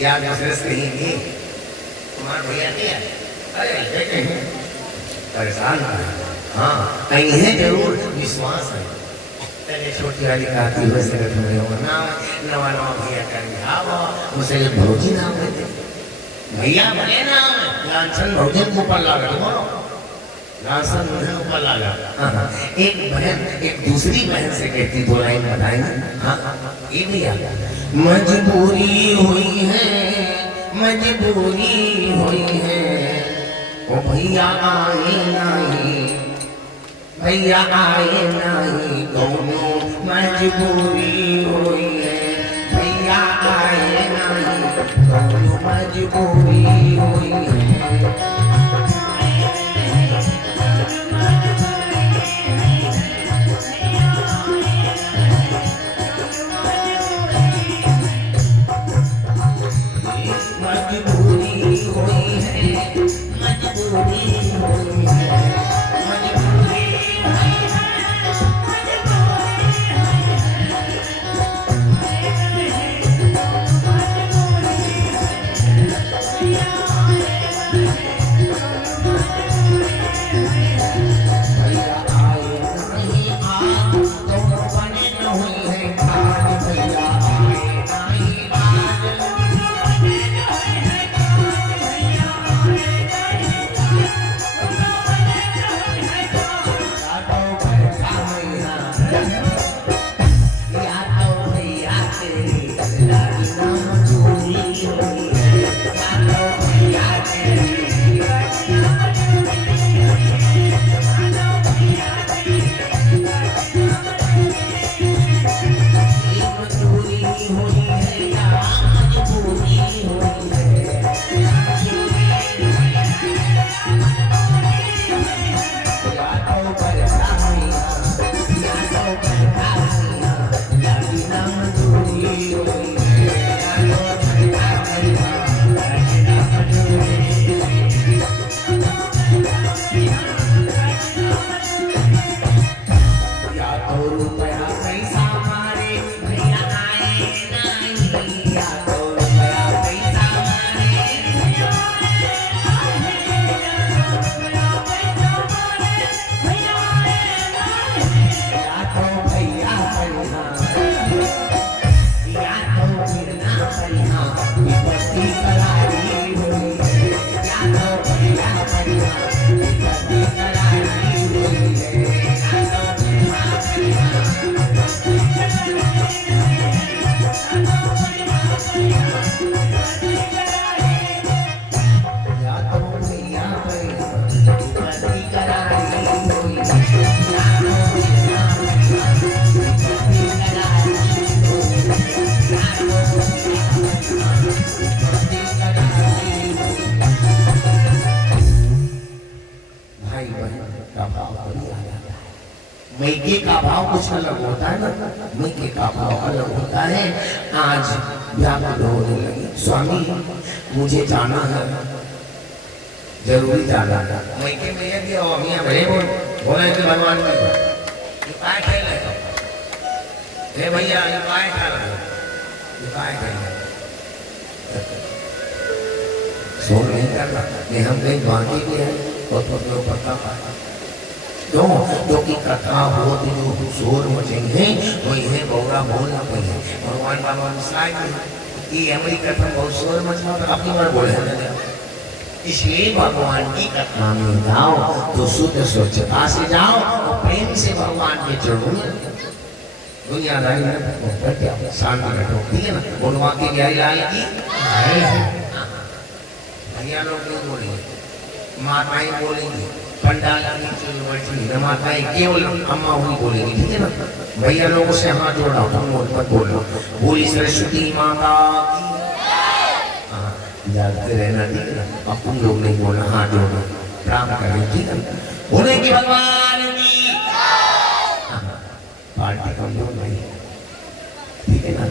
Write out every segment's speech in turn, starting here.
याद दूसरे से कहीं तुम्हारा भैया नहीं है, अरे कहीं परेशान है, हाँ कहीं है जरूर, विश्वास है। पहले छोटी वाली काकी बस नाम नवा नवा भैया करेंगे, हाँ वो मुझे भौजी नाम देते भैया बने नाम लालचंद भौजन को ऊपर लगा लालचंद भौजन ऊपर लगा। एक बहन एक दूसरी बहन से कहती, दो लाइन बताएंगे। हाँ ये भैया मजबूरी हुई है, मजबूरी हुई है, ओ भैया आए नहीं, भैया आए नहीं, दोनों मजबूरी हुई है, भैया आए नहीं, दोनों मजबूरी हुई है। मजबूरी हुई है, मजबूरी हुई है, मजबूरी मैके का भाव कुछ अलग होता है ना, मैके का भाव अलग होता है। आज व्याकुल होने लगी, स्वामी मुझे जाना है, जरूरी जाना है। मैके में ये क्या हो, मियां भले बोले कि भगवान की ये काय खेल है, हे भैया ये काय खेल है, ये काय खेल है, शोर नहीं करना, नहीं हम कहीं बाकी भी है तो पता पाए क्यों, क्योंकि कथा हो तो जो शोर मचेंगे वही है बौरा बोलना पड़े। भगवान बाबा मिश्राय ये हमारी कथा बहुत शोर मचना तो अपनी बार बोले, इसलिए भगवान की कथा में जाओ तो शुद्ध स्वच्छता से जाओ और प्रेम से भगवान के चरणों में दुनियादारी में शांत बैठो, ठीक है ना। बोलवा के गहरी लाल की भैया लोग नहीं बोलेंगे, माताएं बोलेंगी, पंडाल की माताएं केवल अम्मा हुई बोलेगी, ठीक है ना। भैया लोगों से हाथ जोड़ा, तुम मत बोलो, बोली सरस्वती माता की, जागते रहना, ठीक है ना। अब तुम लोग नहीं बोलना, हाथ जोड़ना, प्रणाम करें, ठीक है ना। बोले कि भगवान की पार्टी कमजोर नहीं, ठीक है ना।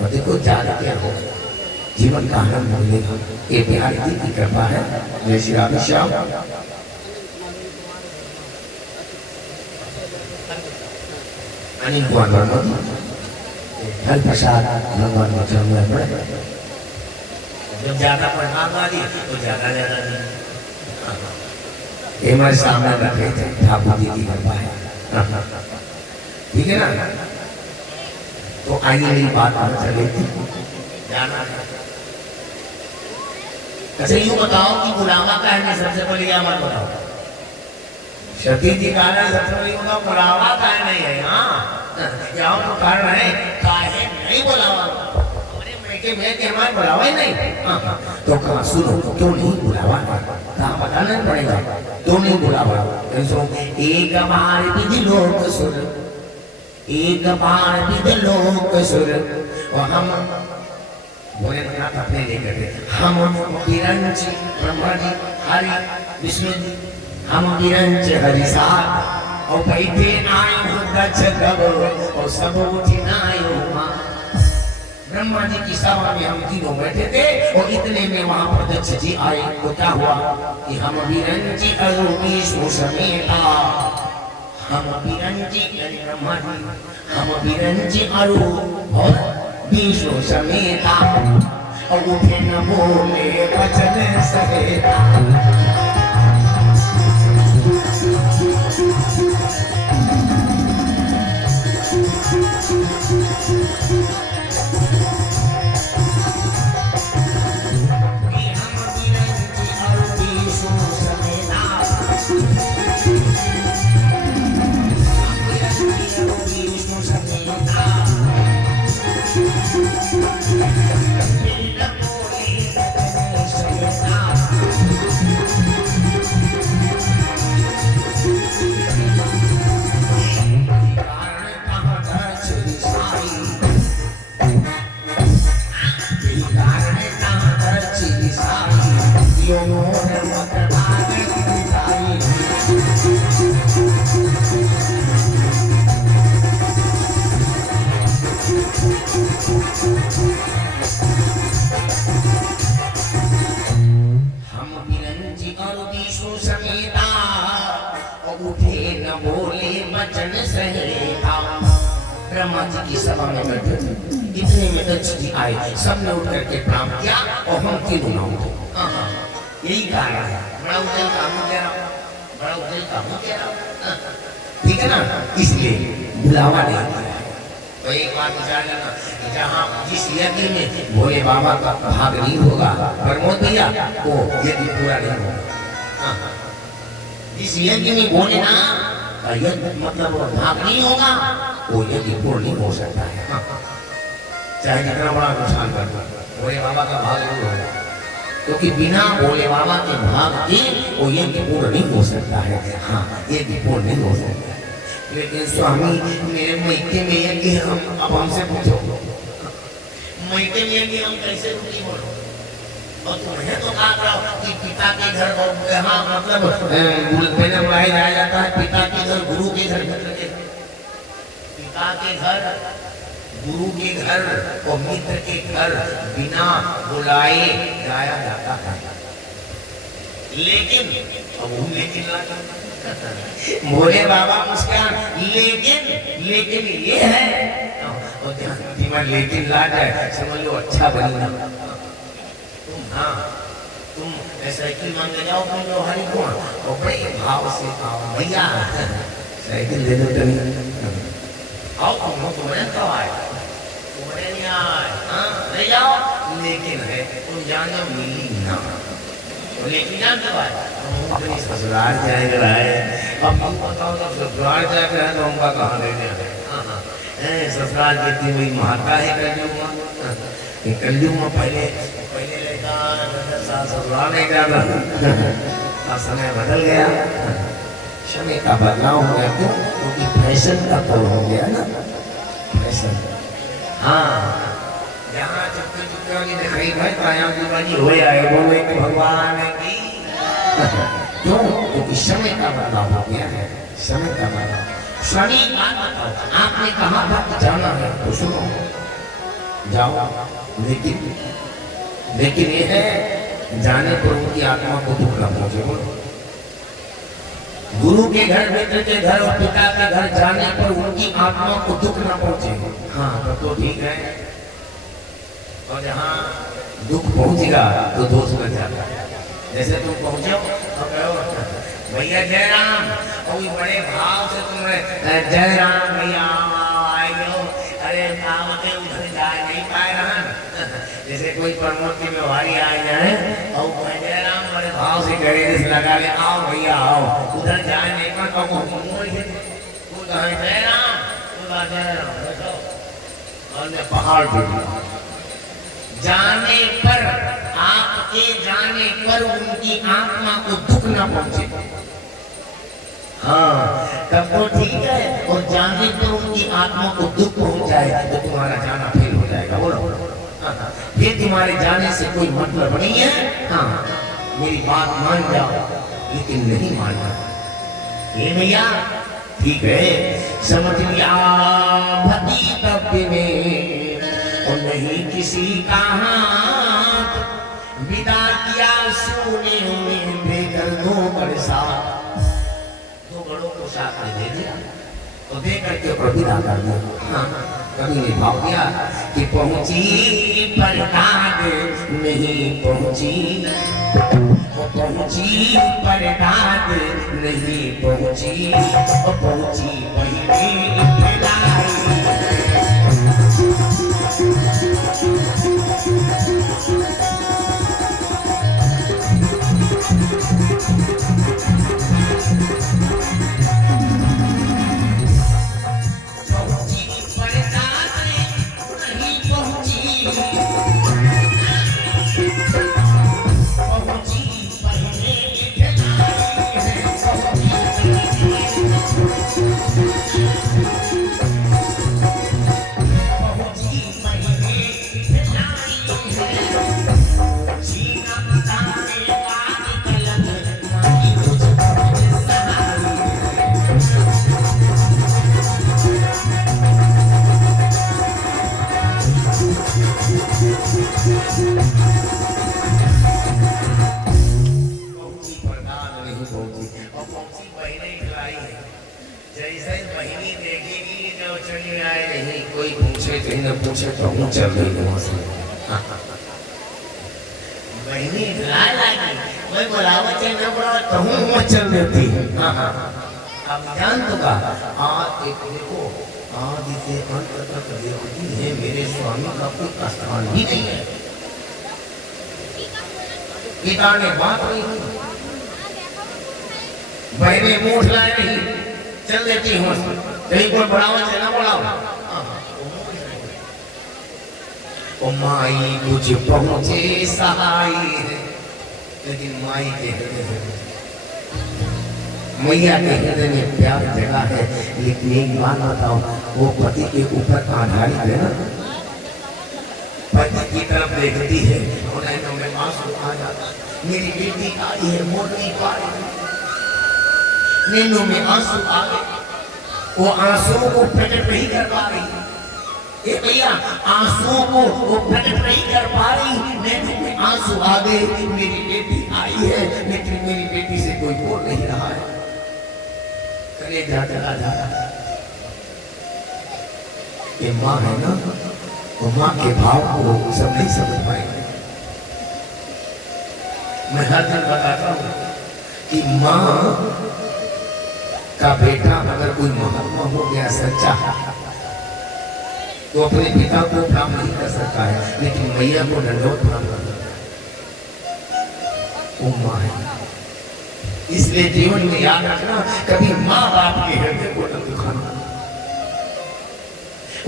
और देखो ज्यादा क्या हो, जीवन का आनंद मिलेगा, ये प्यार की कृपा है। जय श्री राधे श्याम। अनिल कुमार वर्मा हर प्रसाद भगवान में चरण में पड़े। जब ज्यादा प्रसाद वाली तो ज्यादा ज्यादा दी। ये हमारे सामने रखे थे ठाकुर जी की कृपा है, ठीक है ना। तो आइए मेरी बात हम चले जाना। अच्छा यूं बताओ कि बुलावा का है, सबसे पहले यह मत बताओ। सती जी का है सबसे पहले बताओ, बुलावा का है नहीं है। हाँ यहाँ तो कारण है काहे नहीं बुलावा, हमारे मैके में के हमारे बुलावा ही नहीं। तो कहा सुनो क्यों नहीं बुलावा, कहा बताना पड़ेगा क्यों नहीं बुलावा। एक बार विधि लोक सुर, एक बार विधि लोक सुर, और हम भोलेनाथ अपने लेकर के हम विरंच ब्रह्मा जी हरि विष्णु जी, हम विरंच हरि साथ और बैठे आयो गच्छ गब और सब उठी आयो मां। ब्रह्मा जी की सभा में हम तीनों बैठे थे और इतने में वहां पर दक्ष जी आए। तो क्या हुआ कि हम विरंची अरु विष्णु समेता, हम विरंची ब्रह्मा जी, हम विरंची अरु और विष्णु समेता और उठे न बोले वचन सहेता। ब्रह्मा जी की सभा में बैठे थे, इतने में दक्ष जी आए, सबने उठ करके प्रणाम किया और हम तीनों ना उठे। यही कारण है बड़ा उजल का मुँह कह रहा हूँ, बड़ा उजल का मुँह कह रहा हूँ, ठीक है ना। इसलिए बुलावा नहीं दिया है। तो एक बात विचार करना, जहाँ जिस यज्ञ में भोले बाबा का भाग नहीं होगा प्रमोद भैया, वो यज्ञ पूरा नहीं होगा। जिस यज्ञ में भोले ना यज्ञ मतलब भाग नहीं होगा, वो यज्ञ पूर्ण नहीं हो सकता है। चाहे जितना बड़ा नुकसान कर भोले बाबा का भाग नहीं होगा, क्योंकि बिना भोले बाबा के भाग के वो यज्ञ पूर्ण नहीं हो सकता है। हाँ यज्ञ पूर्ण नहीं हो सकता है। लेकिन स्वामी मेरे मैके में यज्ञ है, हम अब हमसे पूछो मैके में यज्ञ हम कैसे रुकी बोलो। और तुम्हें तो कहा करो कि पिता के घर और यहाँ मतलब पहले बुलाया जाया जाता है पिता के घर गुरु के घर, पिता के घर गुरु के घर और मित्र के घर बिना बुलाए जाया जाता है। लेकिन अब लेकिन भोले बाबा मुस्कान, लेकिन ये है और लेकिन ला जाए समझ लो अच्छा बनेगा। हाँ तुम साइकिल मांग के जाओ तुम लोग हरी को और बड़े भाव से आओ भैया साइकिल दे दो तभी आओ तुम्हें कब आए, तुम्हें नहीं आए। हाँ ले जाओ, लेकिन है तुम जानो मिली ना, लेकिन जान कब आए अपनी ससुराल जाएगा है। अब तुम बताओ जब ससुराल जाएगा है तो हमका कहाँ लेने आए। ससुराल कितनी हुई महाका है कर दूंगा पहले ससुराल नहीं जाना। समय बदल गया, समय का बदलाव हो गया। क्यों? क्योंकि फैशन का दौर हो गया ना, फैशन। हाँ यहाँ चुपके चुपके वाली दिखाई भाई कायां की बनी हो आए बोले कि भगवान की क्यों? क्योंकि समय का बदलाव हो गया है, समय का बदलाव। स्वामी आपने कहा था कि जाना है तो सुनो जाओ, लेकिन ये है जाने पर उनकी आत्मा को दुख न पहुंचे। गुरु के घर, मित्र के घर और पिता के घर जाने पर उनकी आत्मा को दुख न पहुंचे। हाँ तो ठीक है। और जहाँ दुख पहुंचेगा तो दोष बन जाता है। जैसे तुम पहुंचो तो कहो भैया जय राम, कोई बड़े भाव से तुमने जय राम भैया आए हो, अरे आवते उधर जा नहीं पाए रहा। जैसे कोई प्रमोद की व्यवहारी आ जाए और जय राम बड़े भाव से करे लगा ले, आओ भैया आओ, उधर जाए नहीं पाए तो जय राम जय राम, और पहाड़ टूट जाने पर, आपके जाने पर उनकी आत्मा को दुख न पहुंचे। हाँ तब तो ठीक है, और जाने पर उनकी आत्मा को दुख पहुंच जाए तो तुम्हारा जाना फेल हो जाएगा। बोलो फिर तुम्हारे जाने से कोई मतलब नहीं है। हाँ मेरी बात मान जाओ, लेकिन नहीं मानना ये भैया ठीक है, समझ लिया भतीतव्य में और नहीं किसी का हाथ, विदा किया सोने में देकर दो बरसा, दो बड़ों को साथ में दे दिया तो दे करके विदा कर दिया। हाँ कभी ने भाव दिया कि पहुंची पर दाद नहीं पहुंची, वो पहुंची पर दाद नहीं पहुंची, वो पहुंची वही पूछे तो हूँ चल रही वहां से बहनी लाल लागी, मैं बुलावा चल न बुलावा तो हूँ चल देती। अब जान तो का आज एक देखो, आदि से अंत तक देखती है मेरे स्वामी का कोई स्थान ही नहीं है। पिता ने बात नहीं की, बहने मूठ लाए नहीं, चल देती हूँ कहीं कोई बुलावा चल न बुलावा। ओ माई कुछ पहुंचे सहाय, लेकिन माई के हृदय मैया के हृदय में प्यार जगा है। लेकिन एक बात बताओ, वो पति के ऊपर आधारित है ना, पति की तरफ देखती है और नैनों में आंसू आ जाता, मेरी बेटी आई है मोड़ नहीं पा रही, नैनों में आंसू आ गए, वो आंसुओं को प्रकट नहीं कर पा रही। ए भैया आंसुओं को वो प्रकट नहीं कर पा रही, नैनों में आंसू आ गए, मेरी बेटी आई है लेकिन मेरी बेटी से कोई बोल नहीं रहा है, कलेजा चला जा रहा है। ये माँ है ना, वो माँ के भाव को सब नहीं समझ पाएंगे। मैं हर दिन बताता हूँ कि माँ का बेटा अगर कोई महात्मा हो गया सच्चा तो अपने पिता को प्रणाम नहीं कर सकता है, लेकिन मैया को दंडवत प्रणाम कर सकता है। वो माँ है, इसलिए जीवन में याद रखना, कभी माँ बाप के हृदय को न दुखाना।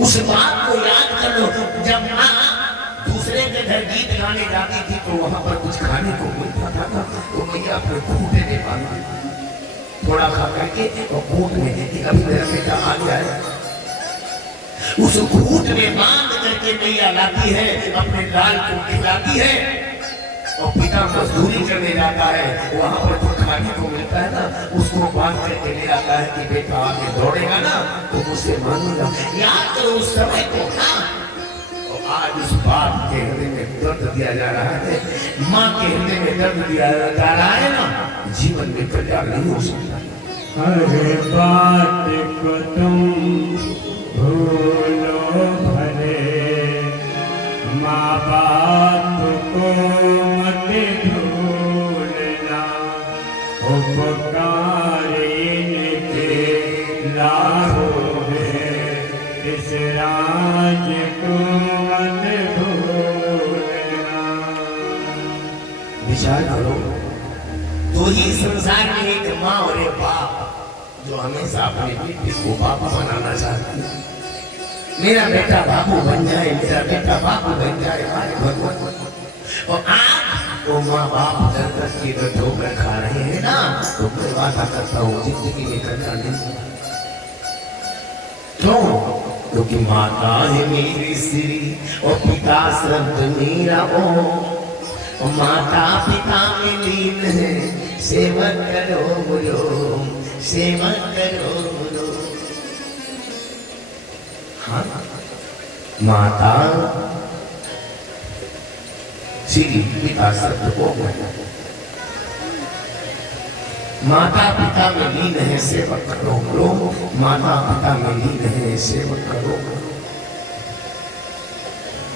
उस बात को याद कर लो, जब माँ दूसरे के घर गीत गाने जाती थी तो वहां पर कुछ खाने को मिलता था ना, तो मैया अपने घूटे में बांधती थी, थोड़ा खा करके और घूट में देती, अभी मेरा बेटा आ जाए। उस घूट में बांध करके मैया लाती है, अपने लाल को खिलाती है, और पिता मजदूरी करने जाता है, वहां पर जो खाने को मिलता है ना, उसको बांध करके ले आता है कि बेटा आगे दौड़ेगा ना तो मुझसे मांगेगा। याद करो उस समय को ना, और आज उस बाप के हृदय में दर्द दिया जा रहा है, माँ के हृदय में दर्द दिया जा रहा है ना, जीवन में कल्याण नहीं हो सकता। हर बात को तुम भूलो भले, माँ बाप को मत भूलना, उपकार इनके लाखों है, इस राज को मत भूलना। विचार करो, तो ही संसार में एक माँ और एक बाप जो हमेशा अपने बेटे को बाप बनाना चाहती है। मेरा बेटा बाबू बन जाए, मेरा बेटा बाबू बन जाए, हमारे भगवान। और आज वो माँ बाप दर दर की ठोकर खा रहे हैं ना, तो मैं वादा करता हूँ जिंदगी में करना नहीं। क्यों? क्योंकि माता है मेरी श्री और पिता शब्द मेरा ओ। माता पिता में लीन है, सेवक करो बोलो, सेवक करो बोलो। हाँ, माता श्री पिता शब्द को माता पिता में लीन है, सेवक करो बोलो। माता पिता में लीन है, सेवक करो।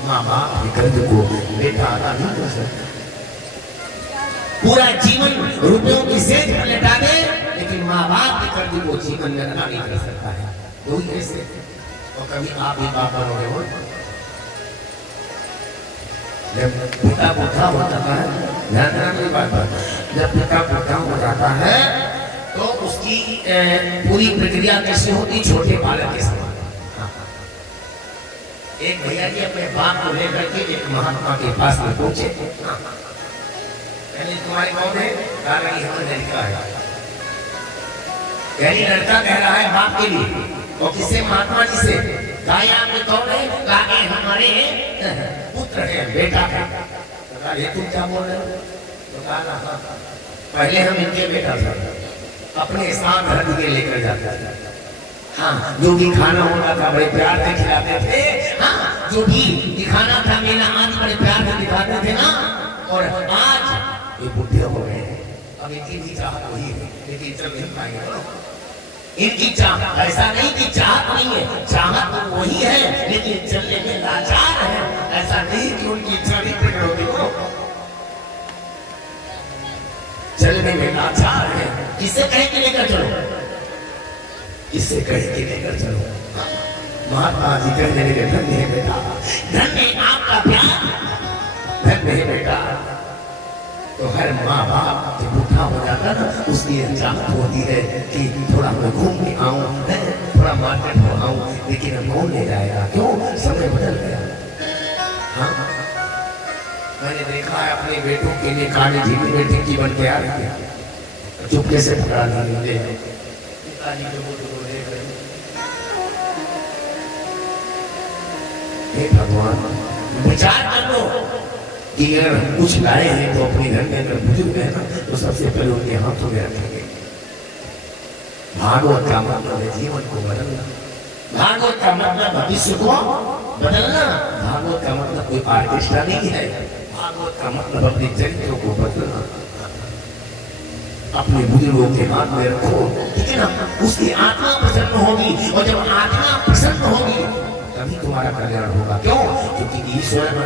माँ बाप के कर्ज को बेटा अदा नहीं कर सकता। पूरा जीवन रुपयों की सेज पर लटा दे, लेकिन माँ बाप के कर्ज को जीवन में अदा नहीं कर सकता है। तो कैसे? और कभी आप भी बाप बनोगे हो? जब पिता बुढ़ा हो जाता है, ध्यान देना मेरी बात पर, जब पिता बुढ़ा हो जाता है तो उसकी पूरी प्रक्रिया कैसे होती? छोटे बालक के समान। एक भैया जी अपने बाप को लेकर के एक महात्मा के पास में पहुंचे। तुम्हारे कौन है? हमारा लड़का है। यानी लड़का कह रहा है बाप के लिए, और किसे? महात्मा जी से। आपके कौन है? लागे हमारे पुत्र है, बेटा है। ये तुम क्या बोल रहे हो? तो कहा पहले हम इनके बेटा थे, अपने साथ रख के लेकर जाते थे। हाँ, जो भी खाना होता था बड़े प्यार से खिलाते थे। हाँ, जो भी दिखाना था मेरा आज बड़े प्यार से दिखाते थे ना। और आज ये बुढ़े हो गए, अब इनकी भी चाहत वही है, लेकिन चल नहीं पाएंगे। इनकी चाहत ऐसा नहीं कि चाहत नहीं है, चाहत तो वही है, लेकिन चलने में लाचार है। ऐसा नहीं कि उनकी इच्छा नहीं प्रकट होती हो, चलने में लाचार है। किसे कहे कि लेकर चलो, किसे कहे कि लेकर चलो। महात्मा जी कहने लगे, धन्य है बेटा, धन्य आपका प्यार, धन्य है बेटा। तो हर माँ बाप जब बूढ़ा हो जाता ना, उसकी चाहत होती है कि थोड़ा मैं घूम के आऊं, थोड़ा मार्केट हो आऊं, लेकिन अब कौन ले जाएगा? क्यों? समय बदल गया। हाँ, मैंने देखा है अपने बेटों के लिए काली झील बेटी की बन के आ रही है, चुपके से पकड़ा नहीं मुझे। हे भगवान, विचार कर लो कि अगर कुछ लाए हैं तो अपने घर में अगर बुजुर्ग है ना, तो सबसे पहले उनके हाथों में रखेंगे। भागवत का मतलब है जीवन को बदलना, भागवत का मतलब भविष्य को बदलना। भागवत का मतलब कोई आर्टिस्टा नहीं है, भागवत का मतलब अपने चरित्रों को बदलना। अपने बुजुर्गों के हाथ में रखो, ठीक है ना? उसकी आत्मा प्रसन्न होगी, और जब आत्मा प्रसन्न होगी तभी तुम्हारा कल्याण होगा। क्यों? क्योंकि ईश्वर